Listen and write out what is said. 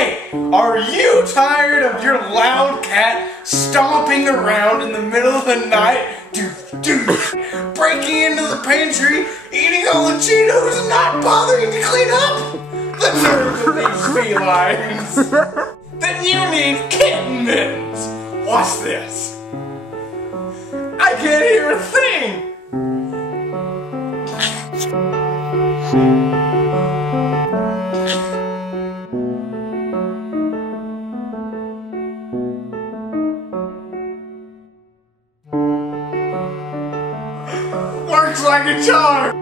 Hey, are you tired of your loud cat stomping around in the middle of the night, breaking into the pantry, eating all the Cheetos and not bothering to clean up? The nerve of these felines! Then you need Kitten Mittens! Watch this! I can't hear a thing! Works like a charm!